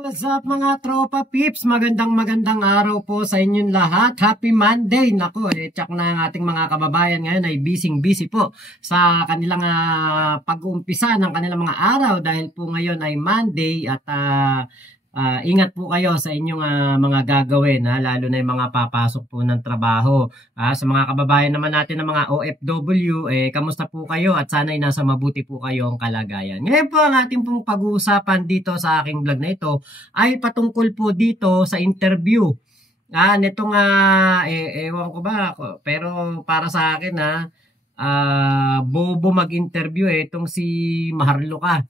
What's up mga tropa pips? Magandang araw po sa inyong lahat. Happy Monday! Nako, tsak na ang ating mga kababayan ngayon ay busy po sa kanilang pag-uumpisa ng kanilang mga araw dahil po ngayon ay Monday at ingat po kayo sa inyong mga gagawin, lalo na yung mga papasok po ng trabaho. Sa mga kababayan naman natin ng mga OFW, kamusta po kayo at sana'y nasa mabuti po kayo ang kalagayan. Ngayon po ang ating pong pag-uusapan dito sa aking vlog na ito ay patungkol po dito sa interview. Nitong ewan ko ba, pero para sa akin bobo mag-interview itong si Maharlika.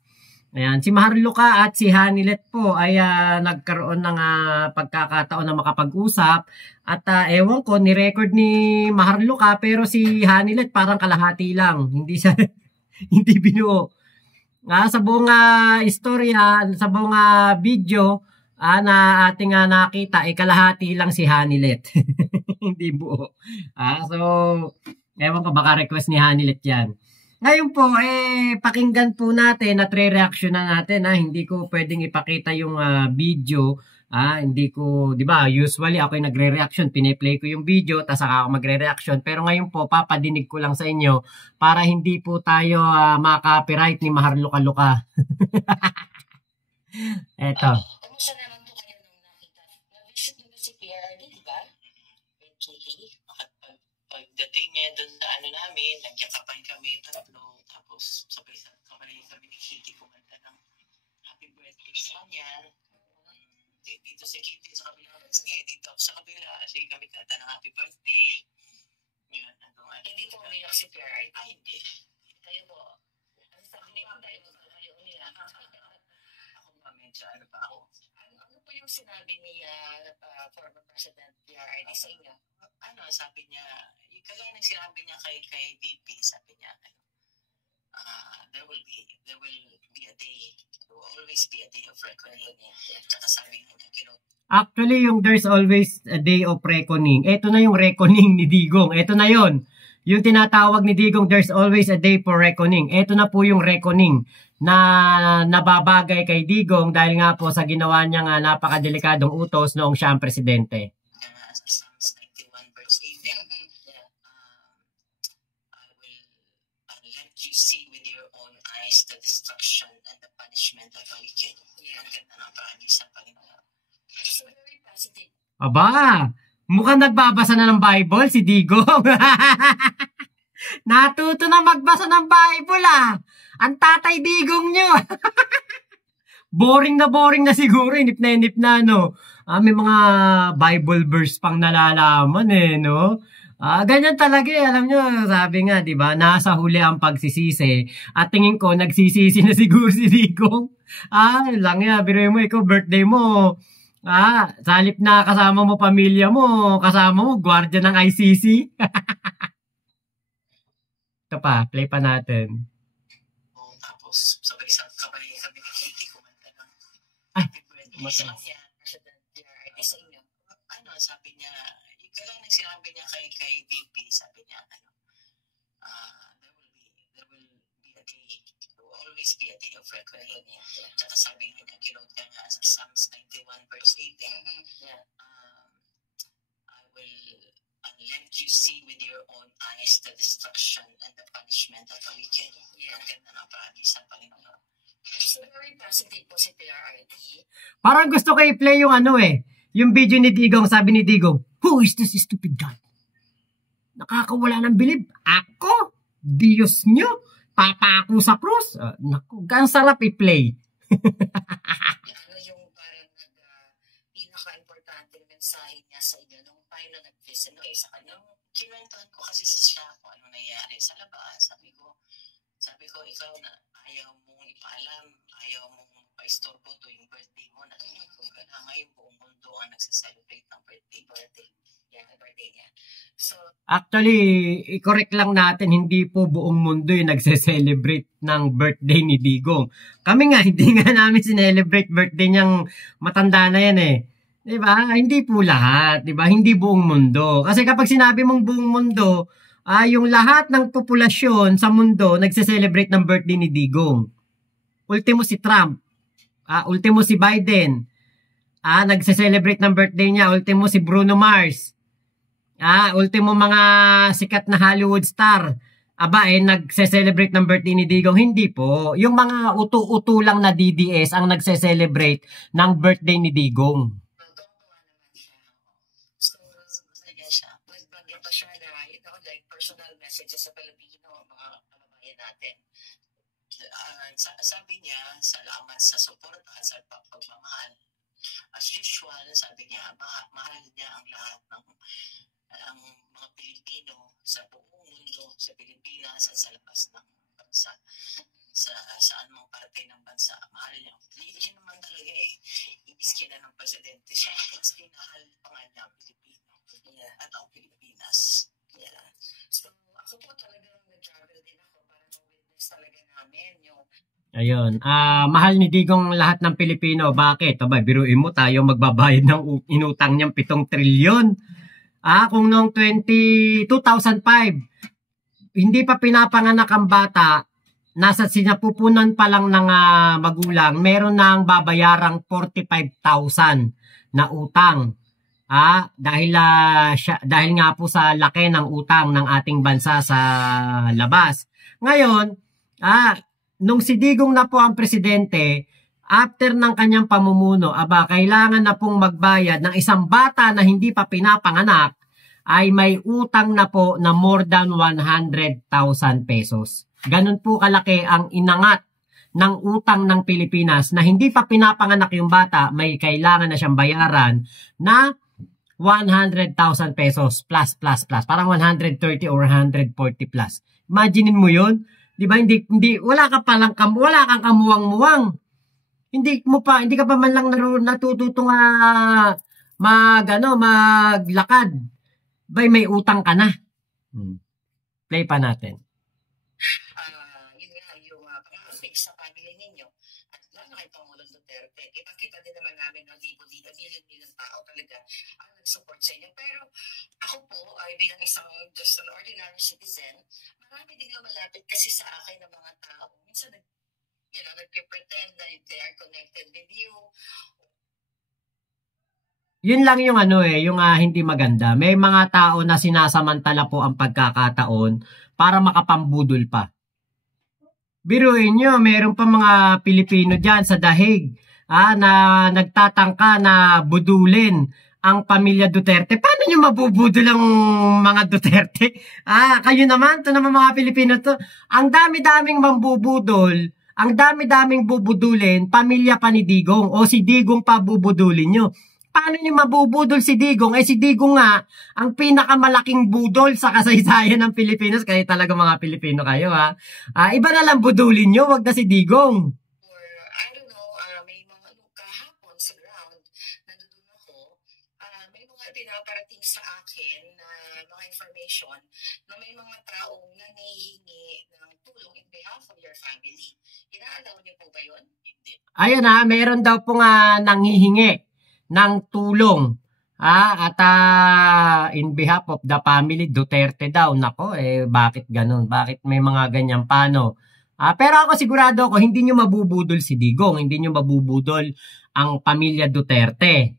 Ayan, si Maharlika at si Hanilet po ay nagkaroon ng pagkakataon na makapag-usap at ewan ko, ni-record ni Maharlika pero si Hanilet parang kalahati lang, hindi siya hindi binuo. Sa buong istorya, sa buong video na ating nakita ay kalahati lang si Hanilet. Hindi buo. So ewan ko, baka request ni Hanilet yan. Ngayon po, pakinggan po natin at re-reaction na natin. Hindi ko pwedeng ipakita yung video. Hindi ko, di ba, usually ako yung nagre-reaction, piniplay ko yung video, tapos saka ako magre-reaction. Pero ngayon po, papadinig ko lang sa inyo para hindi po tayo maka-copyright ni Maharlika. Eto. Kamusta naman po kayo nung nakita? Na-visit nyo si PRD, di ba? Pagdating niya doon sa namin, nagyakapan kami tatlo, tapos sabay kami ni Kitty kumanta ng happy birthday sa kanya. Dito si Kitty sa kabila, dito ako sa kabila, kasi kami kanta ng happy birthday. Yun, hindi po umiyak si PRD. Hindi. Kayo po. Ang sabi niya, tayo umiyak. Ako ba, medyo pa ako. Ano po yung sinabi ni former President PRD sa inyo? Sabi niya, kagaya ng sinabi niya kay DP, sabi niya, there will be a day, there will always be a day of reckoning. Tsaka sabi niya, actually, yung there's always a day of reckoning, eto na yung reckoning ni Digong, eto na yon. Yung tinatawag ni Digong, there's always a day for reckoning. Eto na po yung reckoning na nababagay kay Digong dahil nga po sa ginawa niyang napakadelikadong utos noong siya ang presidente. Psalms 91 verse 8, I will let you see with your own eyes the destruction and the punishment of the wicked. Ang ganda ng paanisa, Panginoon. So very positive. Aba, mukhang nagbabasa na ng Bible si Digong. Natuto na magbasa ng Bible Ang tatay Digong nyo. Boring na siguro, inip na no. May mga Bible verse pang nalalaman no. Ganyan talaga alam nyo, sabi nga, di ba, nasa huli ang pagsisisi. At tingin ko, nagsisisi na siguro si Digong. Lang biro mo, ikaw, birthday mo. Sa halip na kasama mo pamilya mo, kasama mo, gwardiya ng ICC. Ito pa, play pa natin. Tapos, sabay kami ni Kitty kumanta ng happy birthday sa kanya, President PRD sa inyo. Sabi niya, kaya nang sinabi niya kay DP, sabi niya, there will be a day, there will always be a day of reckoning. Tsaka sabi niya, kinote niya nga sa Psalms 91 verse 8, I will let you see with your own eyes the destruction and the punishment of the wicked. Ang ganda ng paanisa, Panginoon. So very positive po si PRD. Parang gusto ko i-play yung yung video ni Digong, sabi ni Digong, who is this stupid guy? Nakakawala ng bilib. Ako? Diyos nyo? Papa ako sa krus? Naku, ang sarap i-play. Yung parang pinaka-importante mensahe niya sa inyo nung tayo na nag-visit sa kanya? Kinwentuhan ko kasi siya kung ano nangyari sa labas. Sabi ko, ikaw na ayaw mong ipaalam, ayaw mong paistorbo tuwing birthday mo. Narinig ko ka na ngayon buong mundo ang nagsa-celebrate ng birthday. Yan ang birthday niya. So, actually, i-correct lang natin, hindi po buong mundo yung nagse-celebrate ng birthday ni Digong. Kami nga, hindi nga namin sinelebrate birthday niyang matanda na yan Diba? Hindi po lahat, diba? Hindi buong mundo. Kasi kapag sinabi mong buong mundo, yung lahat ng populasyon sa mundo nagse-celebrate ng birthday ni Digong. Ultimo si Trump. Ultimo si Biden. nagse-celebrate ng birthday niya. Ultimo si Bruno Mars. Ultimo mga sikat na Hollywood star. Nagse-celebrate ng birthday ni Digong. Hindi po. Yung mga utu-utu lang na DDS ang nagse-celebrate ng birthday ni Digong. Nagbanggit pa siya na, like personal messages sa Pilipino, mga kababayan natin. Sabi niya, salamat sa suporta at sa pagmamahal. As usual, sabi niya, mahal niya ang lahat ng mga Pilipino sa buong mundo, sa Pilipinas at sa labas ng bansa. Sa anong parte ng bansa, mahal niya. Yun naman talaga Ibis na ng presidente siya. Mas kinahal pa nga niya ang Pilipino. At ang Pilipinas. So, ako po talagang nag-travel din ako para ma-witness talaga namin yung Ayun. Mahal ni Digong lahat ng Pilipino. Bakit? Biruin mo tayo magbabayad ng inutang niyang 7 trilyon. Kung noong 2005, hindi pa pinapanganak ang bata, nasa sinapupunan pa lang ng magulang, meron nang babayarang 45,000 na utang. Dahil nga po sa laki ng utang ng ating bansa sa labas. Ngayon, nung si Digong na po ang presidente, after ng kanyang pamumuno, kailangan na pong magbayad ng isang bata na hindi pa pinapanganak ay may utang na po na more than 100,000 pesos. Ganun po kalaki ang inangat ng utang ng Pilipinas na hindi pa pinapanganak yung bata, may kailangan na siyang bayaran na 100,000 pesos plus. Parang 130 or 140 plus. Imaginin mo yun. Di ba? Hindi, wala kang kamuwang-muwang. Hindi ka pa man lang natututong maglakad. May utang ka na. Play pa natin. Yun nga, yung pang-affect sa family ninyo. At lalo kay Pangulong Duterte. Ipakita din naman namin ng libo-libo, million tao talaga ang nag-support sa inyo. Pero ako po, ay bilang isang just an ordinary citizen, marami din lumalapit kasi sa akin ng mga tao. Minsan, nag-pretend na they are connected with you. Yun lang yung yung hindi maganda. May mga tao na sinasamantala po ang pagkakataon para makapambudol pa. Biruin nyo, meron pa mga Pilipino dyan sa dahig na nagtatangka na budulin ang pamilya Duterte. Paano nyo mabubudol ang mga Duterte? Kayo naman, ito naman mga Pilipino to. Ang dami-daming mambubudol, ang dami-daming bubudulin, pamilya pa ni Digong o si Digong pa bubudulin nyo. Paano nyo mabubudol si Digong? Si Digong nga, ang pinakamalaking budol sa kasaysayan ng Pilipinas. Kaya talaga mga Pilipino kayo iba na lang budulin nyo, wag na si Digong. Or, I don't know, may mga kahapon sa ground, nandun ako, may mga pinaparating sa akin na mga information na may mga taong nangihingi ng tulong in behalf of your family. Inaalaw niyo po ba yun? Hindi. Ayun meron daw po nanghihingi ng tulong in behalf of the family Duterte daw. Nako, bakit ganun? Bakit may mga ganyan paano? Pero ako sigurado ako, hindi nyo mabubudol si Digong, hindi nyo mabubudol ang pamilya Duterte.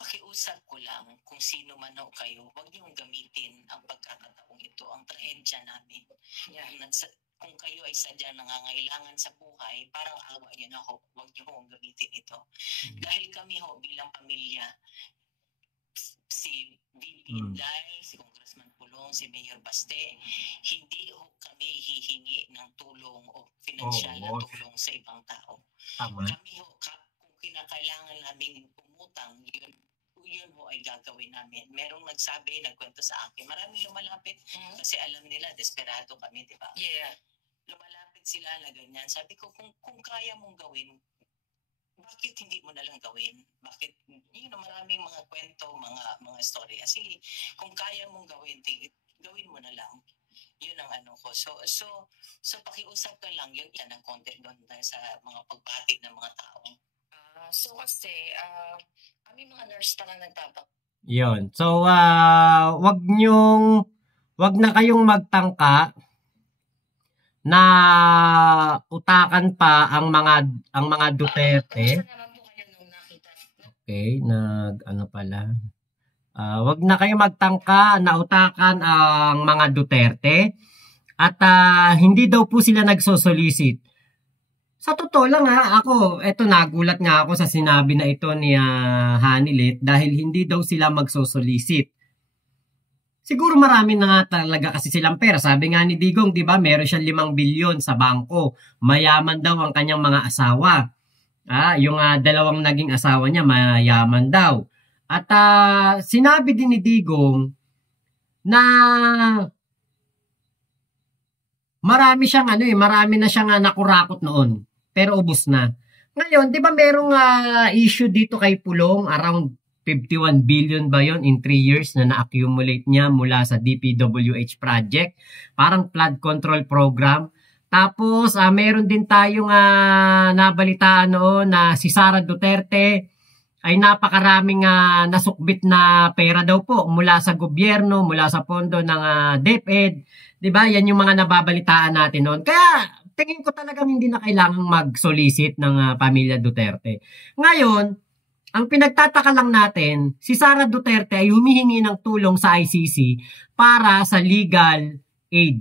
Pakiusap ko lang, kung sino man kayo, huwag niyong gamitin ang pagkakataong ito, ang trahedya namin. Kung kayo ay sadyang nangangailangan sa buhay, parang awa niyo na huwag niyo gamitin ito. Dahil kami bilang pamilya, si VP Inday, si Congressman Pulong, si Mayor Baste, hindi kami hihingi ng tulong o financial na tulong sa ibang tao. Kami kung kinakailangan namin umutang, yun ay gagawin namin. Merong nagkwento sa akin, maraming lumalapit kasi alam nila, desperado kami, di ba? Yeah. Lumalapit sila na ganyan. Sabi ko, kung kaya mong gawin, bakit hindi mo na lang gawin? Bakit, maraming mga kwento, mga story. Kasi kung kaya mong gawin, gawin mo na lang. Yun ang ko. So pakiusap ka lang, yun yan ang content doon sa mga pagbati ng mga tao. So kasi, kami mga nurse pa lang nagtatak. Yun. So, wag na kayong magtangka na utakan pa ang mga Duterte. Kamusta naman po kayo nung nakita? Okay, pala. Wag na kayo magtangka na utakan ang mga Duterte at hindi daw po sila nagsosolicit. Sa totoo lang ako, nagulat nga ako sa sinabi na ito ni Hanilet dahil hindi daw sila magsosolicit. Siguro marami na nga talaga kasi silang pera. Sabi nga ni Digong, di ba, meron siyang 5 bilyon sa bangko. Mayaman daw ang kanyang mga asawa. Yung dalawang naging asawa niya, mayaman daw. At sinabi din ni Digong na marami na siyang nakurakot noon. Pero ubos na. Ngayon, di ba merong issue dito kay Pulong, around 51 billion ba yon in 3 years na na-accumulate niya mula sa DPWH project. Parang flood control program. Tapos, meron din tayong nabalitaan noon na si Sara Duterte ay napakaraming nasukbit na pera daw po mula sa gobyerno, mula sa pondo ng DepEd. Diba? Yan yung mga nababalitaan natin noon. Kaya, tingin ko talagang hindi na kailangang mag-solicit ng pamilya Duterte. Ngayon, ang pinagtataka lang natin, si Sara Duterte ay humihingi ng tulong sa ICC para sa legal aid.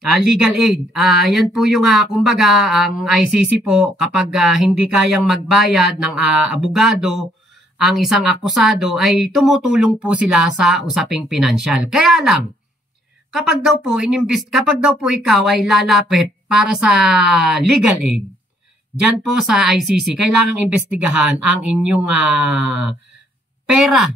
Legal aid. Yan po yung kumbaga ang ICC po kapag hindi kayang magbayad ng abogado ang isang akusado ay tumutulong po sila sa usaping pinansyal. Kaya lang kapag daw po ikaw ay lalapit para sa legal aid, diyan po sa ICC kailangang imbestigahan ang inyong pera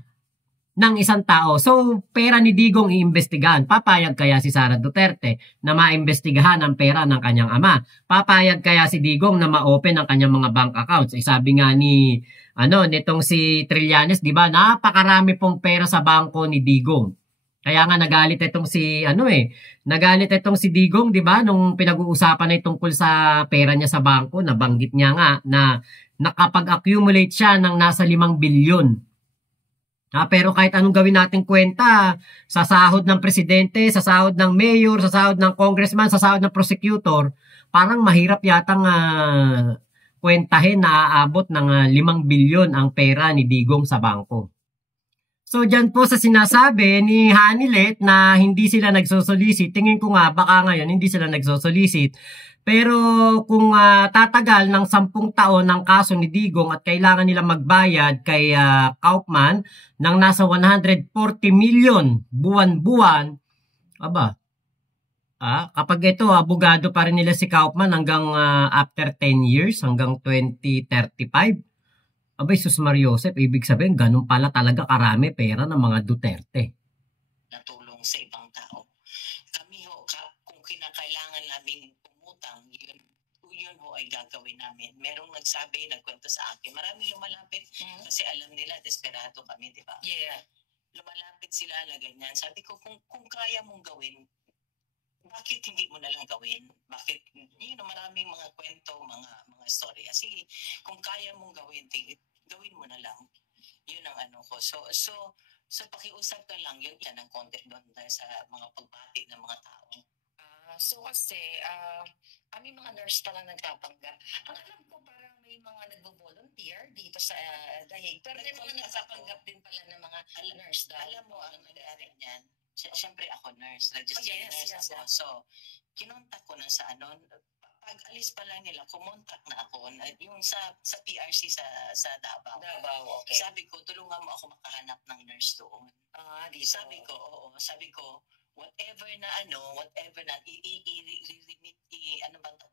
ng isang tao. So, pera ni Digong iimbestigahan. Papayag kaya si Sara Duterte na maimbestigahan ang pera ng kanyang ama? Papayag kaya si Digong na ma-open ang kanyang mga bank accounts? Sabi nga nitong si Trillanes, di ba, napakarami pong pera sa bangko ni Digong. Kaya nga nagalit itong si Digong, di ba, nung pinag-uusapan na tungkol sa pera niya sa bangko, nabanggit niya nga na nakapag-accumulate siya ng nasa 5 bilyon. Pero kahit anong gawin nating kwenta, sa sahod ng presidente, sa sahod ng mayor, sa sahod ng congressman, sa sahod ng prosecutor, parang mahirap yatang kwentahin na aabot ng 5 bilyon ang pera ni Digong sa bangko. So dyan po sa sinasabi ni Hanilet na hindi sila nagsosolicit, tingin ko nga baka ngayon hindi sila nagsosolicit. Pero kung tatagal ng 10 taon ng kaso ni Digong at kailangan nila magbayad kay Kaufman ng nasa 140 million buwan-buwan, kapag ito abogado pa rin nila si Kaufman hanggang after 10 years, hanggang 2035, sus Mariosep, ibig sabihin ganun pala talaga karami pera ng mga Duterte. Natulong sa ibang tao. Kami kung kinakailangan namin umutang, yun ho ay gagawin namin. Merong nagkwento sa akin, maraming lumalapit kasi alam nila, desperado kami, di ba? Yeah. Lumalapit sila na ganyan. Sabi ko, kung kaya mong gawin, bakit hindi mo na lang gawin? Bakit, maraming mga kwento, mga storya. Sige, kung kaya mong gawin, gawin mo na lang. Yun ang ko. So pakiusap ka lang, yun yan ang content doon sa mga pagbati ng mga tao. So kasi, kami mga nurse pa lang nagtatanggap. Ang alam ko parang may mga nagbo-volunteer dito sa Dahig. Pero may mga nagtatanggap din pala ng mga nurse. Alam mo, ang nangyari niyan, siyempre ako nurse, registered nurse ako. Yeah. So, kinontak ko na sa pag alis pa lang nila, kumontak na ako yung sa PRC sa Davao. Okay. Sabi ko, tulungan mo ako makahanap ng nurse doon. Dito. Sabi ko, whatever na i-remit,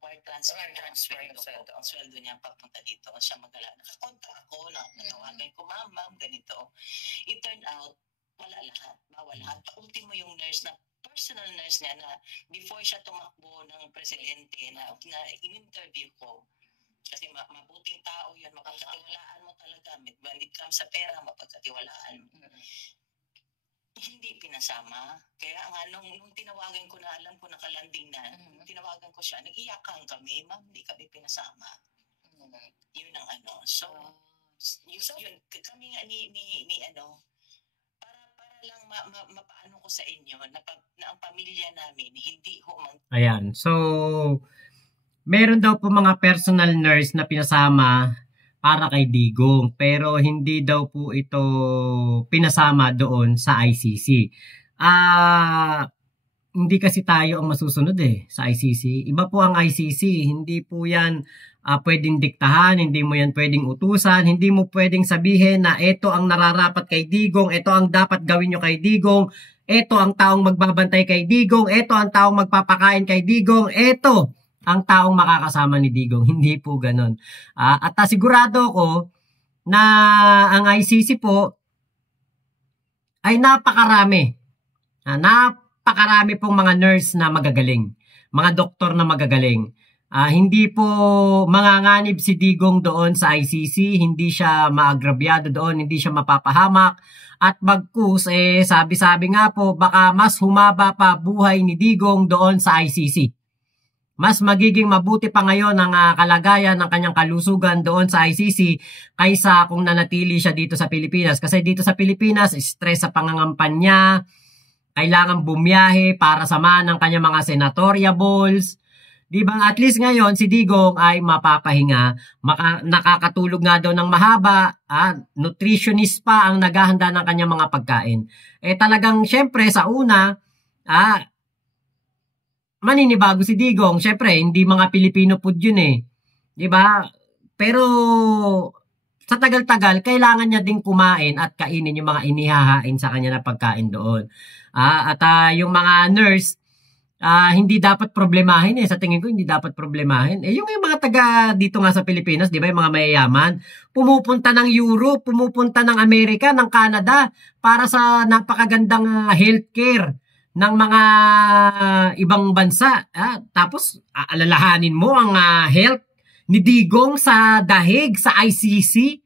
wire transfer ang sweldo niya papunta dito. Siya nakakontak ako, nanawagan ko, ma'am, ganito. It turned out, wala lahat, bawal lahat. Ultimo yung nurse na personal nurse niya na before siya tumakbo ng presidente na in-interview ko. Kasi mabuting tao yun, mapagkatiwalaan mo talaga. When it comes sa pera, mapagkatiwalaan mo. Hindi pinasama. Kaya nga, nung tinawagan ko na, alam ko nakalanding na, tinawagan ko siya, nag-iyakan kami, ma'am, hindi kami pinasama. Yun ang So, yun, kami nga para lang mapaano ko sa inyo na ang pamilya namin hindi ho Ayan. So, meron daw po mga personal nurse na pinasama para kay Digong, pero hindi daw po ito pinasama doon sa ICC. Hindi kasi tayo ang masusunod sa ICC. Iba po ang ICC, hindi po yan pwedeng diktahan, hindi mo yan pwedeng utusan, hindi mo pwedeng sabihin na ito ang nararapat kay Digong, ito ang dapat gawin nyo kay Digong, ito ang taong magbabantay kay Digong, ito ang taong magpapakain kay Digong, ito ang taong makakasama ni Digong. Hindi po ganon. At sigurado ko na ang ICC po ay napakarami. Napakarami pong mga nurse na magagaling, mga doktor na magagaling. Hindi po manganganib si Digong doon sa ICC, hindi siya maagrabyado doon, hindi siya mapapahamak. At bagkus, sabi-sabi nga po, baka mas humaba pa buhay ni Digong doon sa ICC. Mas magiging mabuti pa ngayon ang kalagayan ng kanyang kalusugan doon sa ICC kaysa kung nanatili siya dito sa Pilipinas. Kasi dito sa Pilipinas, stress sa pangangampanya, kailangan bumiyahe para samahan ng kanyang mga senatoriables. Diba? At least ngayon, si Digong ay mapapahinga. Nakakatulog nga daw ng mahaba. Nutritionist pa ang naghahanda ng kanyang mga pagkain. Talagang syempre sa una, maninibago si Digong. Syempre, hindi mga Pilipino food yun Diba? Pero sa tagal-tagal, kailangan niya ding kumain at kainin yung mga inihahain sa kanya na pagkain doon. At yung mga nurse, hindi dapat problemahin Sa tingin ko, hindi dapat problemahin. Yung mga taga dito nga sa Pilipinas, di ba, yung mga mayayaman, pumupunta ng Europe, pumupunta ng Amerika, ng Canada, para sa napakagandang healthcare ng mga ibang bansa. Tapos, alalahanin mo ang health ni Digong sa dahig, sa ICC.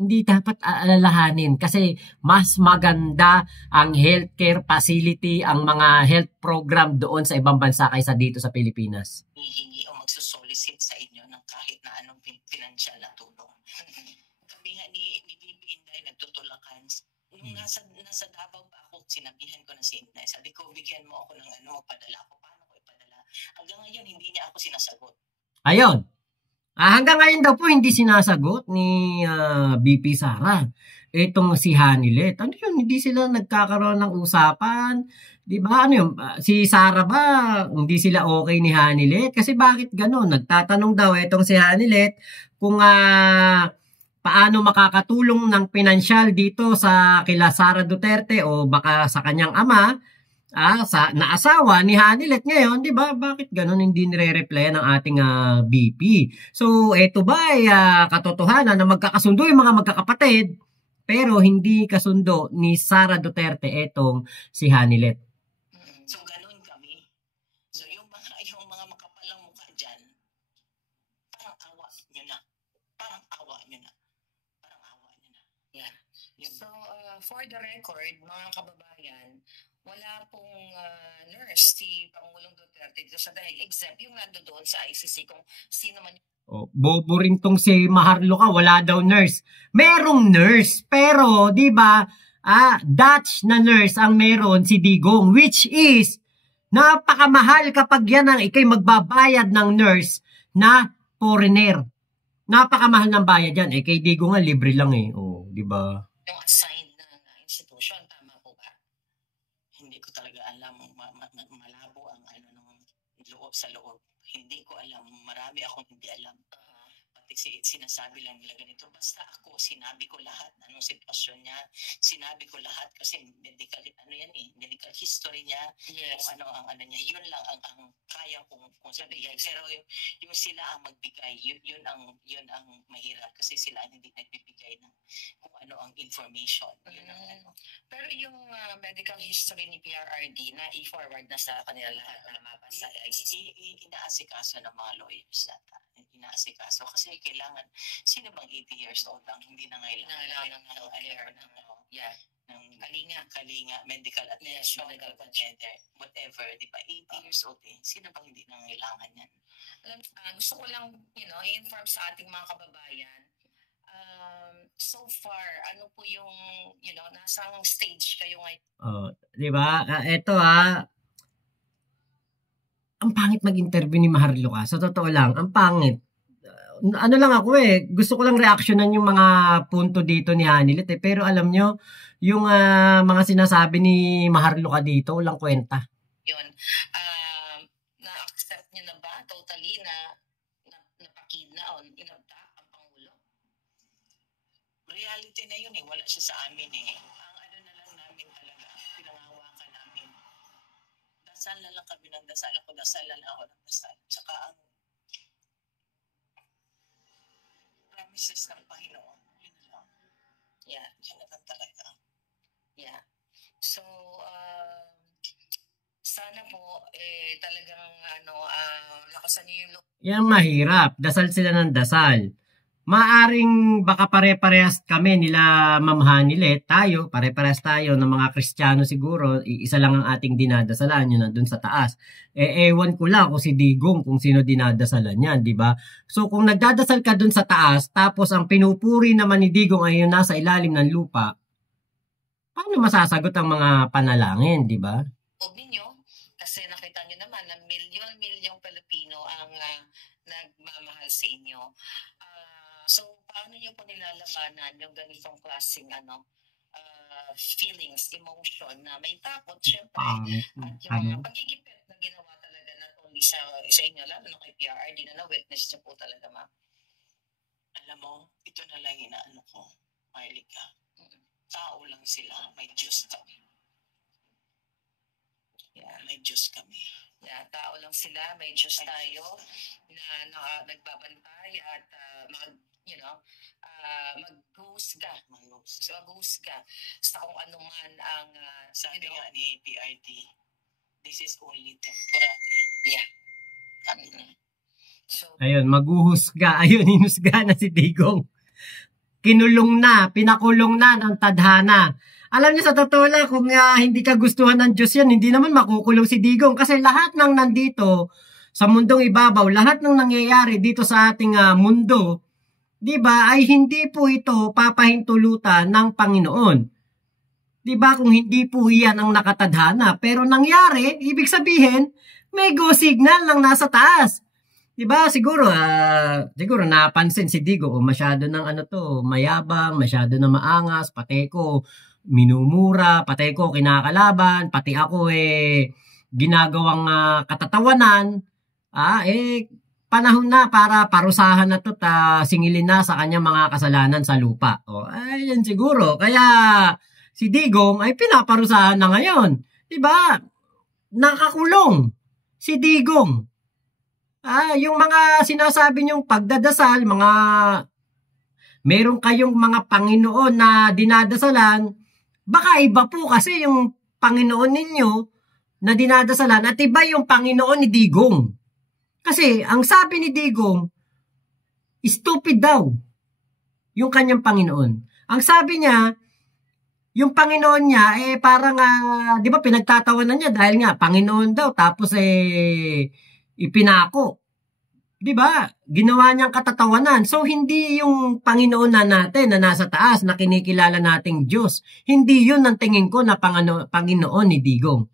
Hindi dapat alalahanin kasi mas maganda ang healthcare facility, ang mga health program doon sa ibang bansa kaysa dito sa Pilipinas. Hihingi o magsusolicit sa inyo ng kahit na anong financial na tulong. Kami nga ni Bibi Inday nagtutulakan. Nung nasa Davao pa ako, sinabihan ko na si Inday. Sabi ko, bigyan mo ako ng padala ko. Paano ko ipadala? Hanggang ngayon, hindi niya ako sinasagot. Ayun. Hanggang ngayon daw po hindi sinasagot ni BP Sara. Itong si Hanilet. Ano yun? Hindi sila nagkakaroon ng usapan. Di ba? Ano yun? Si Sara ba? Hindi sila okay ni Hanilet? Kasi bakit gano'n? Nagtatanong daw itong si Hanilet kung paano makakatulong ng pinansyal dito sa kila Sara Duterte o baka sa kanyang ama. Sa naasawa ni Hanilet ngayon, 'di ba? Bakit ganoon hindi nire-reply ng ating BP? So, eto ba ay katotohanan na magkakasundo yung mga magkakapatid, pero hindi kasundo ni Sara Duterte etong si Hanilet. So, ganoon kami. So, yung mga makapalang mukha diyan, parang awa niyo na. Parang awa niyo na. Yeah. So, for the record, mga kababayan, wala pong nurse si Pangulong Duterte dito sa dahig, except yung nandoon sa ICC kung sino man. Bobo rin tong si Maharlika, wala daw nurse. Merong nurse, pero di ba Dutch na nurse ang meron si Digong, which is napakamahal kapag yan ang ikay magbabayad ng nurse na foreigner. Napakamahal ng bayad yan. Kay Digong nga libre lang di ba? Yung assigned na institution, tama po ba? Hindi ko talaga alam, malabo ang loob sa loob. Hindi ko alam, marami akong hindi alam. Pati sinasabi lang nila ganito. Basta ako, sinabi ko lahat, anong sitwasyon niya, sinabi ko lahat kasi medical, medical history niya, yes. Kung ano ang niya, yun lang ang kaya kong sabihin. Pero yung sila ang magbigay, yun ang mahirap kasi sila ang hindi nagbibigay ng kung ano ang information. Yun ang Pero yung medical history ni PRRD na i-forward na sa kanila lahat na mabasa. Inaasikaso ng mga lawyers yata. Inaasikaso kasi kailangan, sino bang 80 years old lang, hindi na kailangan ng healthcare, ng kalinga, medical attention, whatever, di ba, 80 years old sino bang hindi na kailangan yan? Gusto ko lang, i-inform sa ating mga kababayan, so far, ano po yung, nasang stage kayo ngayon? Di ba? Ito ang pangit mag-interview ni Maharlika. Sa totoo lang, ang pangit. Ano lang ako gusto ko lang reaksyonan yung mga punto dito ni Hanilet pero alam nyo, yung mga sinasabi ni Maharlika dito, walang kwenta. Yun. Na-accept nyo na ba totally na napakidna o inabda ang Pangulo? Reality na yun wala siya sa amin Ang ano na lang namin talaga, pinangawakan namin. Dasal na lang kami ng dasal. Ako dasal na lang ako ng dasal. Tsaka ang promises ng Panginoon. Yun na lang. Yeah. Yun na lang talaga. Yeah. So, sana po, talagang, lakasan niyo yung Yan mahirap. Dasal sila ng dasal. Maaring baka pare-parehas kami nila Ma'am Hanilet, tayo, pare-parehas tayo ng mga Kristiyano siguro, isa lang ang ating dinadasalan, yun nandun sa taas. Ewan ko lang kung si Digong, kung sino dinadasalan yan, di ba? So kung nagdadasal ka dun sa taas, tapos ang pinupuri naman ni Digong ay yung nasa ilalim ng lupa, paano masasagot ang mga panalangin, di ba? ninyo, kasi nakita nyo naman na milyon-milyong Pilipino ang nagmamahal sa inyo. So, paano nyo po nilalabanan yung ganitong klaseng feelings, emotion na may takot, syempre, at yung mga pagigipit na ginawa talaga not only sa inyo, lalo na kay PRRD na na-witness nyo po talaga, ma'am. Alam mo, ito na lang inaano ko, Marlica. Tao lang sila, may Diyos kami. Yeah, may Diyos kami. Yeah, tao lang sila, may Diyos tayo na nagbabantay at maghusga sa kung ano man ang sabi nga ni PRD, this is only temporary. Yeah. So, ayun, maghuhusga. Ayun, hinusga na si Digong. Kinulong na, pinakulong na ng tadhana. Alam niyo sa totoo lang, kung hindi ka gustuhan ng Diyos yan, hindi naman makukulong si Digong. Kasi lahat ng nandito sa mundong ibabaw, lahat ng nangyayari dito sa ating mundo, di ba, ay hindi po ito papahintulutan ng Panginoon. Di ba, kung hindi po iyan ang nakatadhana. Pero nangyari, ibig sabihin, may go signal ng nasa taas. Di ba, siguro napansin si Digong, masyado ng mayabang, masyado na maangas, pati ko minumura, pati ko kinakalaban, pati ako ginagawang katatawanan, panahon na para parusahan na to, singilin na sa kanyang mga kasalanan sa lupa. Ayun siguro. Kaya si Digong ay pinaparusahan na ngayon. Diba? Nakakulong si Digong. Yung mga sinasabi niyong pagdadasal, meron kayong mga Panginoon na dinadasalan, baka iba po kasi yung Panginoon ninyo na dinadasalan at iba yung Panginoon ni Digong. Kasi ang sabi ni Digong, stupid daw yung kanyang Panginoon. Ang sabi niya, yung Panginoon niya, parang, di ba pinagtatawanan niya dahil nga, Panginoon daw, tapos ipinako. Di ba? Ginawa niyang katatawanan. So, hindi yung Panginoon na natin na nasa taas, na kinikilala nating Diyos. Hindi yun ang tingin ko na Panginoon ni Digong.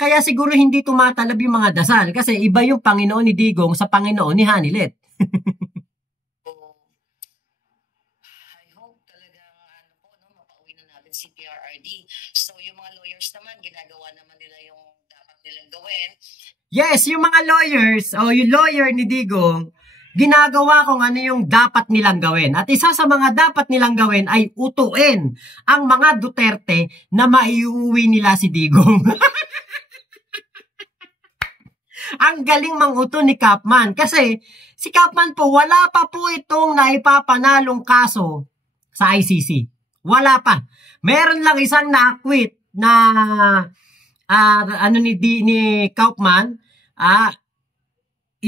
Kaya siguro hindi tumatalab yung mga dasal kasi iba yung Panginoon ni Digong sa Panginoon ni Hanilet. I hope talagang mapauwi na natin si PRRD. So yung mga lawyers naman, ginagawa naman nila yung dapat nilang gawin. Yes, yung mga lawyers o yung lawyer ni Digong, ginagawa kung ano yung dapat nilang gawin. At isa sa mga dapat nilang gawin ay utuin ang mga Duterte na maiuwi nila si Digong. Ang galing manguto ni Kapman kasi si Kapman po wala pa po itong naipapanalong kaso sa ICC. Wala pa. Meron lang isang na-acquit na ni Kaufman 11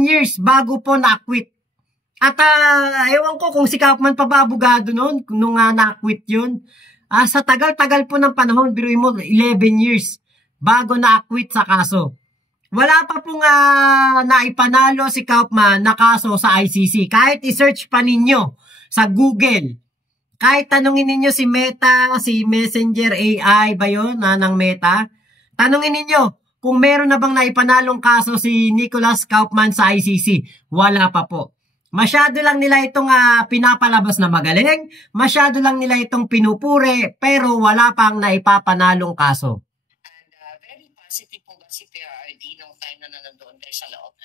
years bago po na-acquit. At ewan ko kung si Kaufman pa ba abogado noon nung na-acquit yun. Sa tagal-tagal po ng panahon, biruin mo 11 years bago na-acquit sa kaso. Wala pa pong naipanalo si Kaufman na kaso sa ICC. Kahit i-search pa ninyo sa Google. Kahit tanungin ninyo si Meta, si Messenger AI ba yun, ng Meta? Tanungin ninyo kung meron na bang naipanalong kaso si Nicholas Kaufman sa ICC. Wala pa po. Masyado lang nila itong pinapalabas na magaling, masyado lang nila itong pinupure, pero wala pang naipapanalong kaso. And very positive po ba si PRRD nung time na nandoon kayo sa loob?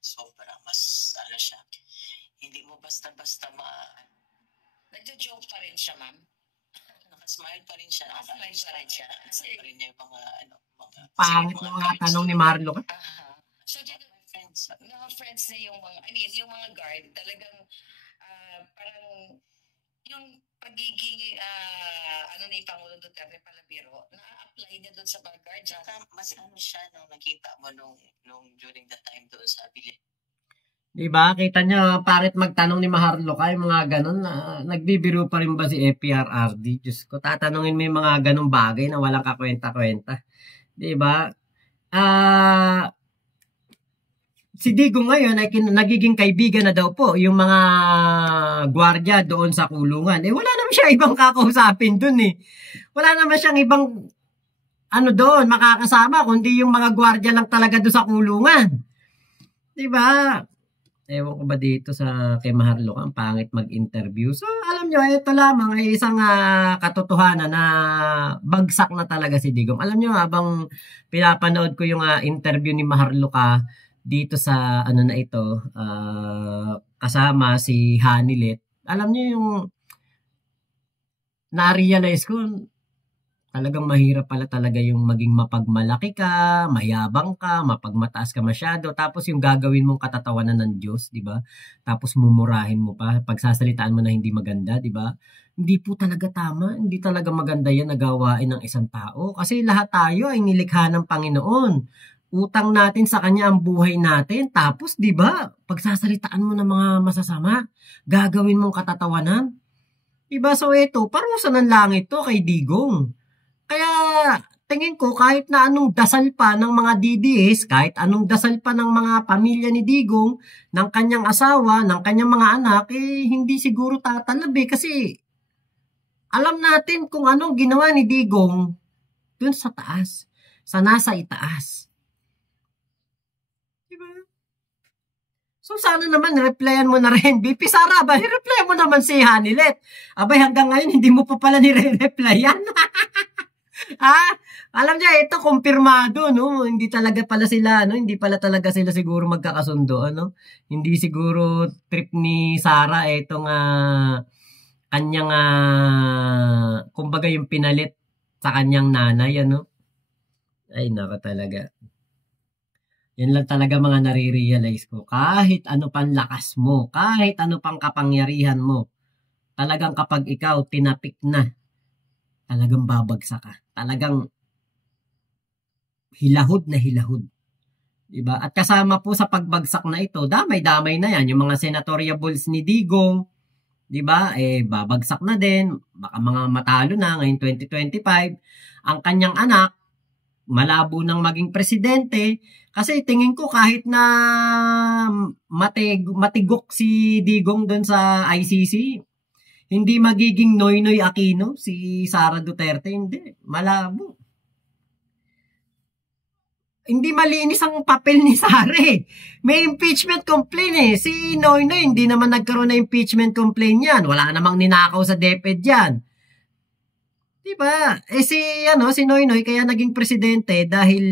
Sobra, mas siya. Hindi mo basta-basta Nagjo-joke pa rin siya, ma'am. Nakasmile pa rin siya. Nakasmile pa rin siya. Nakasmile pa rin niya yung mga pangit ng mga tanong ni Marlo. So, mga friends na yung mga, yung mga guard, talagang parang yung pagiging ni Pangulong Duterte palabiro, na-apply niya doon sa mga guard. Mas siya nung nakita mo nung during the time doon sa Bilin. Diba? Kita nyo, parit magtanong ni Maharlika, yung mga ganun, nagbibiro pa rin ba si PRRD? Diyos ko, tatanungin mo yung mga ganung bagay na walang kakwenta-kwenta. Diba? Si Digong ngayon ay nagiging kaibigan na daw po yung mga gwardiya doon sa kulungan. Wala naman siya ibang kakausapin doon eh. Wala naman siyang ibang doon, makakasama, kundi yung mga gwardiya lang talaga doon sa kulungan. Diba? Ewan ko ba dito sa kay Maharlika, ang pangit mag-interview. So, alam nyo, ito lamang ay isang katotohanan na bagsak na talaga si Digong. Alam nyo, habang pinapanood ko yung interview ni Maharlika dito sa na ito, kasama si Hanilet, alam nyo yung na-realize ko, talagang mahirap pala talaga yung maging mapagmalaki ka, mayabang ka, mapagmataas ka masyado, tapos yung gagawin mong katatawanan ng Diyos, di ba? Tapos mumurahin mo pa, pagsasalitaan mo na hindi maganda, di ba? Hindi po talaga tama, hindi talaga maganda yan na gawain ng isang tao. Kasi lahat tayo ay nilikha ng Panginoon. Utang natin sa Kanya ang buhay natin, tapos di ba, pagsasalitaan mo ng mga masasama, gagawin mong katatawanan. Diba? So ito, parusa ng langit to kay Digong. Kaya tingin ko kahit na anong dasal pa ng mga DDS, kahit anong dasal pa ng mga pamilya ni Digong, ng kanyang asawa, ng kanyang mga anak, hindi siguro tatalabi kasi alam natin kung anong ginawa ni Digong dun sa taas, sa nasa itaas. Diba? So sana naman replyan mo na rin, BP Sara, ba? I-reply mo naman si Hanilet. Abay, hanggang ngayon hindi mo pa pala nire-replyan. Alam niya, ito kumpirmado, no? Hindi talaga pala sila, no? Hindi pala talaga sila siguro magkakasundo, ano? Hindi siguro trip ni Sara itong kanyang kumbaga yung pinalit sa kanyang nanay, ano? Ay, naka talaga. Yan lang talaga mga nare-realize ko. Kahit ano pang lakas mo, kahit ano pang kapangyarihan mo, talagang kapag ikaw tinapik na, talagang babagsak ka. Talagang hilahod na hilahod. Diba? At kasama po sa pagbagsak na ito, damay-damay na yan. Yung mga senatoriables ni Digong, diba? Babagsak na din. Baka mga matalo na ngayong 2025. Ang kanyang anak, malabo nang maging presidente. Kasi tingin ko kahit na matigok si Digong doon sa ICC, hindi magiging Noynoy Aquino, si Sara Duterte, hindi. Malabo. Hindi malinis ang papel ni Sara eh. May impeachment complaint eh. Si Noynoy, hindi naman nagkaroon na impeachment complaint yan. Wala namang ninakaw sa DepEd yan. Diba? Si Noynoy kaya naging presidente dahil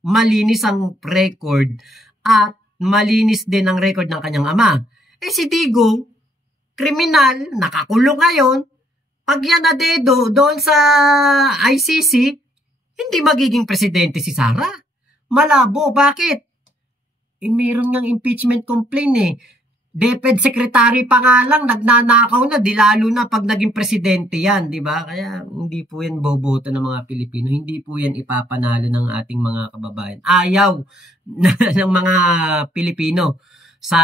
malinis ang record at malinis din ang record ng kanyang ama. Si Digong, kriminal, nakakulong ngayon, pag yan na dedo doon sa ICC, hindi magiging presidente si Sara. Malabo. Bakit? Meron ngang impeachment complaint eh. DepEd secretary pa nga lang, nagnanakaw na, di lalo na pag naging presidente yan, di ba? Kaya hindi po yan boboto ng mga Pilipino. Hindi po yan ipapanalo ng ating mga kababayan. Ayaw ng mga Pilipino sa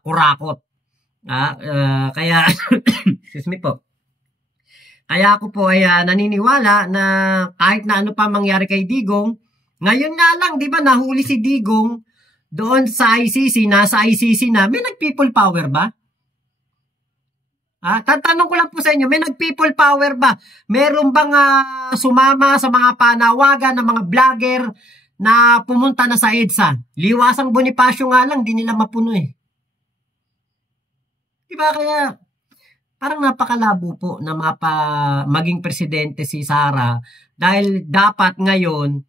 kurakot. Kaya excuse me po. Kaya ako po ay naniniwala na kahit na ano pa mangyari kay Digong, ngayon nga lang, di ba, nahuli si Digong doon sa ICC, nasa ICC na, may nag-people power ba? Tatanong ko lang po sa inyo, may nag-people power ba? Meron bang sumama sa mga panawagan ng mga vlogger na pumunta na sa EDSA? Liwasang Bonifacio nga lang, di nila mapuno eh. Diba kaya parang napakalabo po na maging presidente si Sara dahil dapat ngayon,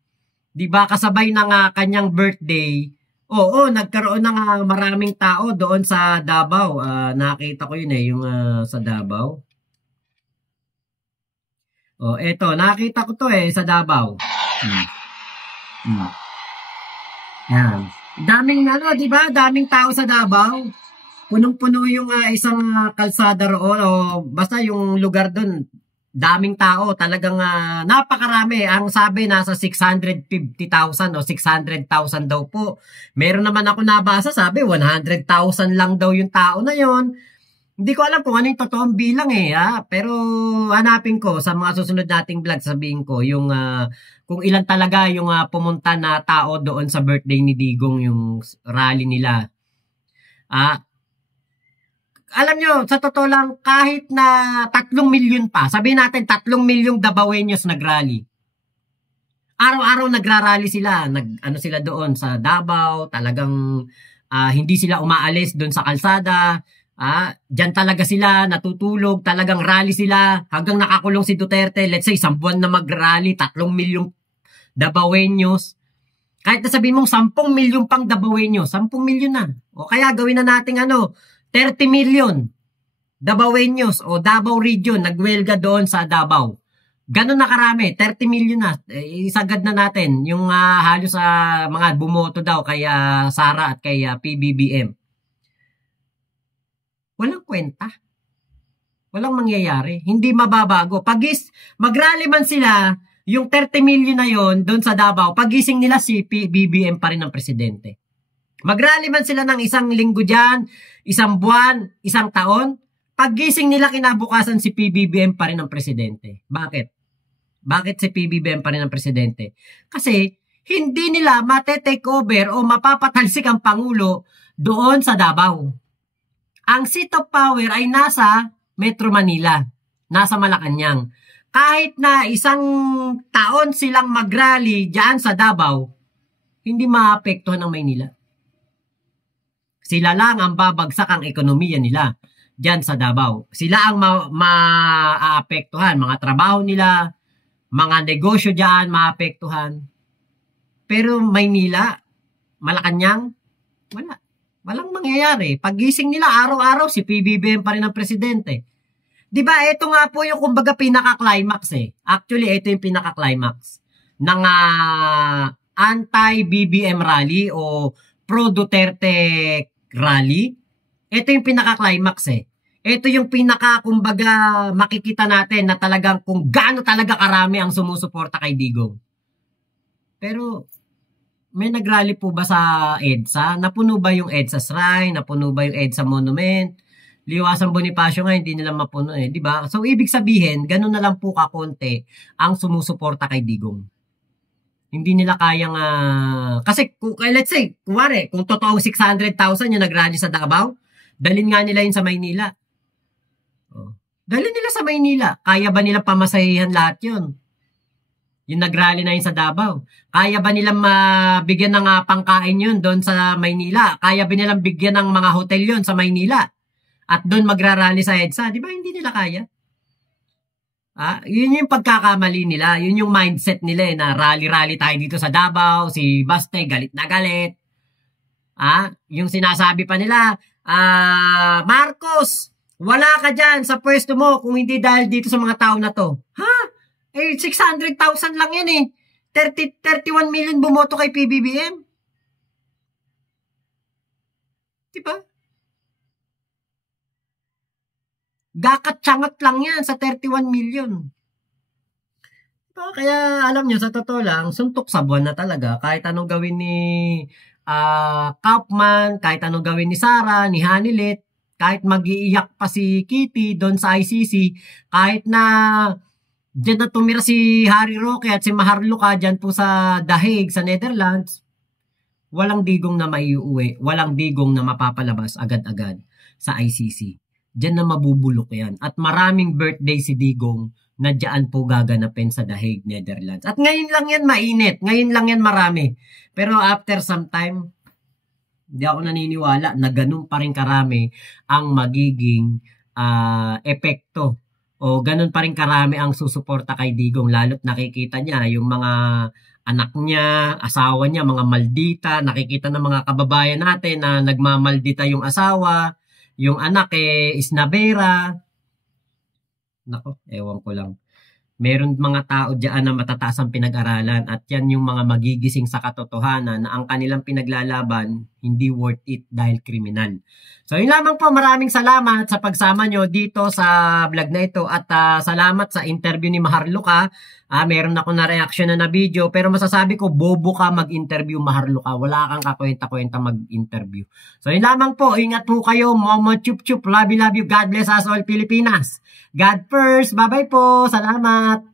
di ba kasabay ng kanyang birthday, oo, nagkaroon ng maraming tao doon sa Davao. Nakita ko yun yung sa Davao. Eto, nakita ko to sa Davao. Yan. Daming di ba? Daming tao sa Davao. Punong-puno yung isang kalsada roon o basta yung lugar doon. Daming tao, talagang napakarami. Ang sabi nasa 650,000 o 600,000 daw po. Meron naman ako nabasa, sabi 100,000 lang daw yung tao na yon. Hindi ko alam kung ano yung totoong bilang pero hanapin ko sa mga susunod nating vlog, sabihin ko yung kung ilan talaga yung pumunta na tao doon sa birthday ni Digong, yung rally nila. Alam nyo, sa totoo lang, kahit na 3 milyon pa, sabihin natin 3 milyong Davaoeños nagrally. Araw-araw nagrarally sila, ano sila doon sa Davao, talagang hindi sila umaalis doon sa kalsada. Diyan talaga sila natutulog, talagang rally sila hanggang nakakulong si Duterte. Let's say, 1 buwan na mag-rally, 3 milyong Davaoeños. Kahit na sabihin mong 10 milyon pang Davaoeños, 10 milyon na. O kaya gawin na nating 30 million Davaoeños o Davao region nagwelga doon sa Davao. Ganun na karami, 30 million na. Isagad na natin yung halos mga bumoto daw kay Sara at kay PBBM. Walang kwenta. Walang mangyayari. Hindi mababago. Mag-rally man sila, yung 30 million na yon doon sa Davao, pagising nila si PBBM pa rin ang presidente. Mag-rally man sila ng 1 linggo dyan, 1 buwan, 1 taon, paggising nila kinabukasan si PBBM pa rin ang presidente. Bakit? Bakit si PBBM pa rin ang presidente? Kasi hindi nila mate-take over o mapapatalsik ang Pangulo doon sa Davao. Ang seat of power ay nasa Metro Manila, nasa Malacanang. Kahit na 1 taon silang mag-rally dyan sa Davao, hindi maapektuhan ng Maynila. Sila lang ang babagsak ang ekonomiya nila dyan sa Davao. Sila ang maapektuhan. Mga trabaho nila, mga negosyo dyan maapektuhan. Pero Maynila, Malacanang, wala. Walang mangyayari. Pagising nila araw-araw, si PBBM pa rin ang presidente. Diba, ito nga po yung kumbaga pinaka-climax Actually, ito yung pinaka-climax ng anti-BBM rally o pro-Duterte rally. Ito yung pinaka-climax Ito yung kumbaga makikita natin na talagang kung gaano talaga karami ang sumusuporta kay Digong. Pero may nagrally po ba sa EDSA? Napuno ba yung EDSA Shrine? Napuno ba yung EDSA Monument? Liwasang Bonifacio nga hindi nila mapuno di ba? So ibig sabihin, ganun na lang po kakonti ang sumusuporta kay Digong. Hindi nila kayang kasi let's say, kuwari, kung totoong 600,000 yung nagrally sa Davao, dalhin nga nila yun sa Maynila. Dalhin nila sa Maynila. Kaya ba nila pamasahihan lahat yun? Yung nagrally na yun sa Davao. Kaya ba nilang mabigyan ng pangkain yun doon sa Maynila? Kaya ba nilang bigyan ng mga hotel yun sa Maynila? At doon magrarally sa EDSA? Di ba hindi nila kaya? Yun yung pagkakamali nila. Yun yung mindset nila na rally-rally tayo dito sa Davao. Si Baste galit na galit. Yung sinasabi pa nila, Marcos, wala ka dyan sa pwesto mo kung hindi dahil dito sa mga tao na to. 600,000 lang yan 31 million bumoto kay PBBM. Diba? Gakat-tsangat lang yan sa 31 million. Diba? Kaya alam nyo, sa totoo lang, suntok sa buwan na talaga. Kahit anong gawin ni Kaufman, kahit anong gawin ni Sara, ni Hanilet, kahit mag-iiyak pa si Kitty doon sa ICC, kahit na dyan na tumira si Harry Roque at si Maharlika dyan po sa The Hague, sa Netherlands, walang Digong na maiuwi, walang Digong na mapapalabas agad-agad sa ICC. Diyan na mabubulok yan. At maraming birthday si Digong na diyan po gaganapin sa The Hague, Netherlands. At ngayon lang yan mainit. Ngayon lang yan marami. Pero after some time, hindi ako naniniwala na ganun pa rin karami ang magiging epekto. O ganun pa rin karami ang susuporta kay Digong. Lalo't nakikita niya yung mga anak niya, asawa niya, mga maldita. Nakikita ng mga kababayan natin na nagmamaldita yung asawa. Yung anak isnabera. Nako, ewan ko lang. Meron mga tao diyan na matataas ang pinag-aralan at yan yung mga magigising sa katotohanan na ang kanilang pinaglalaban hindi worth it dahil kriminal. So yun lamang po, maraming salamat sa pagsama nyo dito sa vlog na ito at salamat sa interview ni Maharlika. Meron ako na reaction na video pero masasabi ko bobo ka mag-interview Maharlika. Wala kang kakwenta-kwenta mag-interview. So yun lamang po, ingat po kayo. Momo chup chup, love you, God bless us all Pilipinas. God first, bye bye po, salamat.